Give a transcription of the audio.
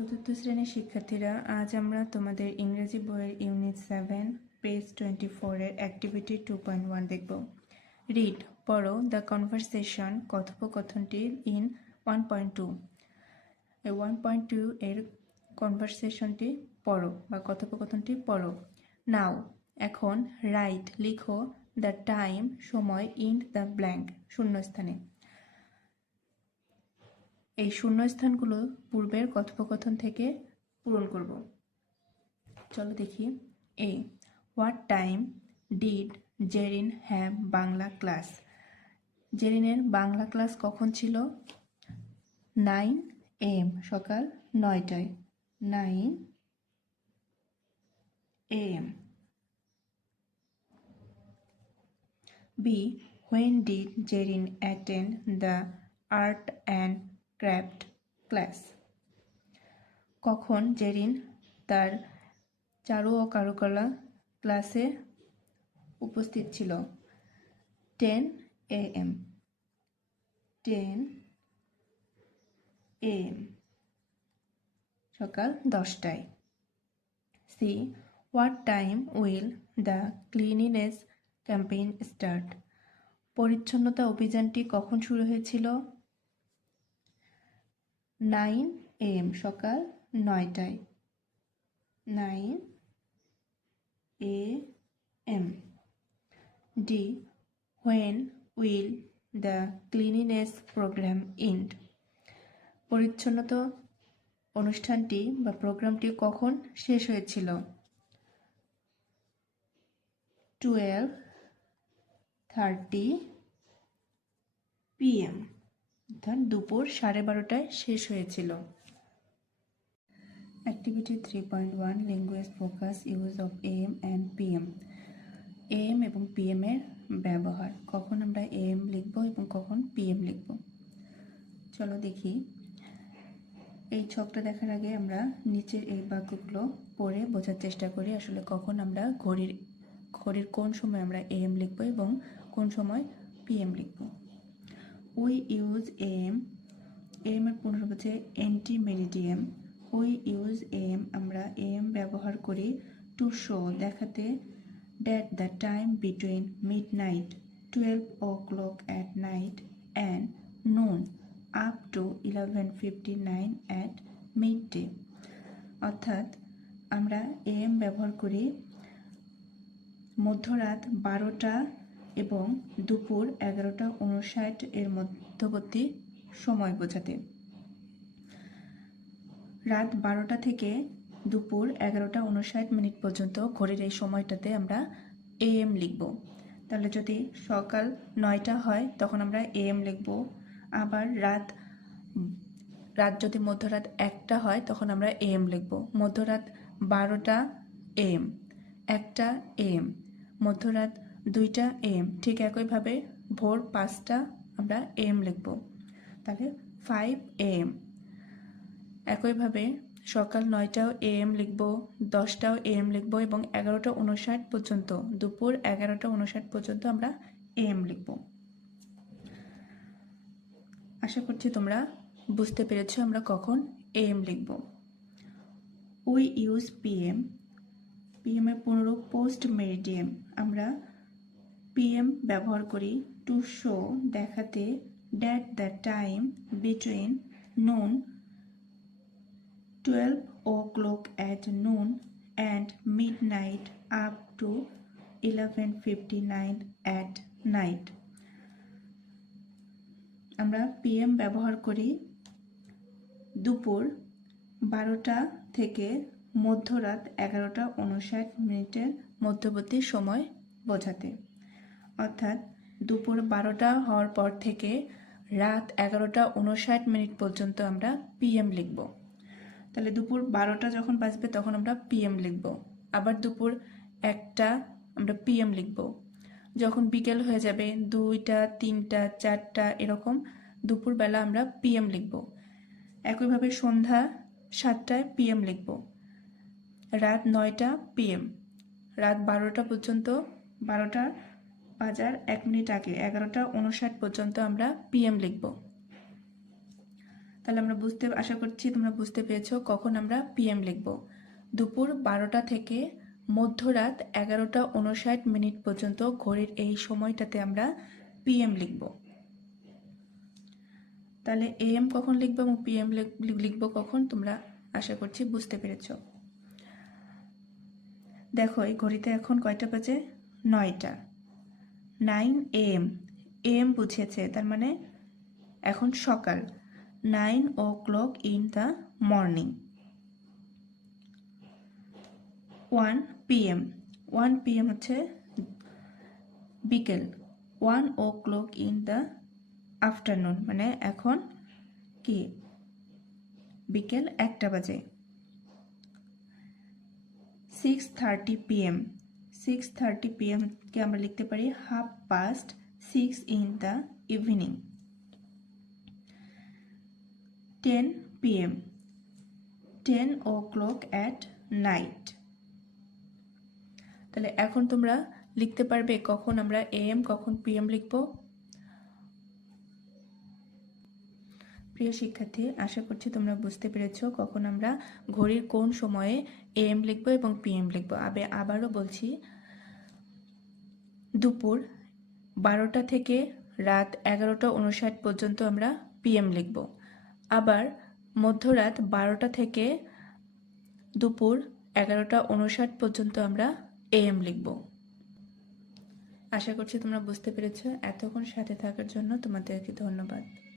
চতুর্থ শ্রেণীর শিক্ষার্থীরা, আজ আমরা তোমাদের ইংরেজি বইয়ের ইউনিট 7 পেজ 24 এর অ্যাক্টিভিটি 2.1 দেখব। রিড, পড়ো দ্য কনভারসেশন, কথোপকথনটি ইন 1.2। এই 1.2 এর কনভারসেশনটি পড়ো বা কথোপকথনটি পড়ো। নাও, এখন, রাইট, লিখো, দ্য টাইম, সময়, ইন দ্য ব্ল্যাঙ্ক, শূন্যস্থানে। এই শূন্যস্থানগুলো পূর্বের কথোপকথন থেকে পূরণ করব। চলো দেখি। A, what time did Jerin have Bangla class? জেরিনের বাংলা ক্লাস কখন ছিল? 9 AM, সকাল 9টায়। 9 AM। B, when did Jerin attend the art and craft class? কখন জেরিন তার চারু ও কারুকলা ক্লাসে উপস্থিত ছিল? 10 AM। 10 AM, সকাল 10টায়। C, what time will the cleanliness campaign start? পরিচ্ছন্নতা অভিযানটি কখন শুরু হয়েছিল? 9 AM, সকাল 9টায়। 9 AM। D, when will the cleanliness program end? পরিচ্ছন্নতা অনুষ্ঠানটি বা প্রোগ্রামটি কখন শেষ হয়েছিল? 12:30 PM, অর্থাৎ দুপুর 12:30টায় শেষ হয়েছিল। Activity 3.1, language focus, use of AM and PM। AM এবং PM এর ব্যবহার, কখন আমরা AM লিখব এবং কখন PM লিখব। চলো দেখি। এই ছকটা দেখার আগে আমরা নিচের এই বাক্যগুলো পড়ে বোঝার চেষ্টা করি আসলে কখন আমরা ঘড়ির কোন সময় আমরা AM লিখব এবং কোন সময় PM লিখব। উই ইউজ AM, AM এর পুনরূপ হচ্ছে anti meridiem. We use AM, আমরা AM ব্যবহার করি টু শো, দেখাতে, that the time between midnight 12 o'clock at night and noon up to 11:59 at midday, অর্থাৎ আমরা AM ব্যবহার করি মধ্যরাত 12টা এবং দুপুর 11:59 এর মধ্যবর্তী সময় বোঝাতে। রাত 12টা থেকে দুপুর 11:59 পর্যন্ত ঘড়ির এই সময়টাতে আমরা AM লিখব। তাহলে যদি সকাল 9টা হয় তখন আমরা AM লিখব। আবার রাত যদি মধ্যরাত 1টা হয় তখন আমরা AM লিখব। মধ্যরাত 12টা AM, 1টা AM, মধ্যরাত 2টা AM, ঠিক একইভাবে ভোর 5টা আমরা AM লিখব। তাহলে 5 AM। একইভাবে সকাল 9টাও AM লিখব, 10টাও AM লিখব এবং 11:59 পর্যন্ত, দুপুর 11:59 পর্যন্ত আমরা AM লিখব। আশা করছি তোমরা বুঝতে পেরেছো আমরা কখন AM লিখব। উই ইউজ PM, PM এর পুনরূপ পোস্ট মেরিডিয়াম, আমরা PM ব্যবহার করি টু শো, দেখাতে, that the time between noon 12 o'clock at noon and midnight up to 11:59 at night, আমরা PM ব্যবহার করি দুপুর 12টা থেকে মধ্যরাত 11:59 মধ্যবর্তী সময় বোঝাতে। অর্থাৎ দুপুর 12টা হওয়ার পর থেকে রাত 11:59 পর্যন্ত আমরা PM লিখব। তাহলে দুপুর 12টা যখন বাজবে তখন আমরা PM লিখব। আবার দুপুর 1টা আমরা PM লিখব। যখন বিকেল হয়ে যাবে 2টা, 3টা, 4টা এরকম দুপুরবেলা আমরা PM লিখব। একইভাবে সন্ধ্যা 7টায় PM লিখব। রাত 9টা PM, রাত 12টা পর্যন্ত, 12টা বাজার 1 মিনিট আগে 11:59 পর্যন্ত আমরা PM লিখব। তাহলে আমরা আশা করছি তোমরা বুঝতে পেরেছো কখন আমরা পিএম লিখব। দুপুর 12টা থেকে মধ্যরাত 11:59 পর্যন্ত ঘড়ির এই সময়টাতে আমরা পিএম লিখব। তাহলে এএম কখন লিখবো এবং পিএম লিখবো কখন, তোমরা আশা করছি বুঝতে পেরেছো। দেখো এই ঘড়িতে এখন কয়টা বাজে? 9টা। 9 AM। AM বুঝিয়েছে, তার মানে এখন সকাল। 9 o'clock in the morning। 1 PM। 1 PM হচ্ছে বিকেল। 1 o'clock in the afternoon, মানে এখন কি বিকেল 1টা বাজে। 6:30 PM। 6:30 PM কে আমরা লিখতে পারি 6:30 in the evening। 10 PM। 10 o'clock at night। তাহলে এখন তোমরা লিখতে পারবে কখন আমরা AM কখন PM লিখব। প্রিয় শিক্ষার্থী, আশা করছি তোমরা বুঝতে পেরেছো কখন আমরা ঘড়ির কোন সময়ে AM লিখব এবং PM লিখব। আবারও বলছি, দুপুর 12টা থেকে রাত 11:59 পর্যন্ত আমরা PM লিখব। আবার মধ্যরাত 12টা থেকে দুপুর 11:59 পর্যন্ত আমরা AM লিখব। আশা করছি তোমরা বুঝতে পেরেছো। এতক্ষণ সাথে থাকার জন্য তোমাদেরকে ধন্যবাদ।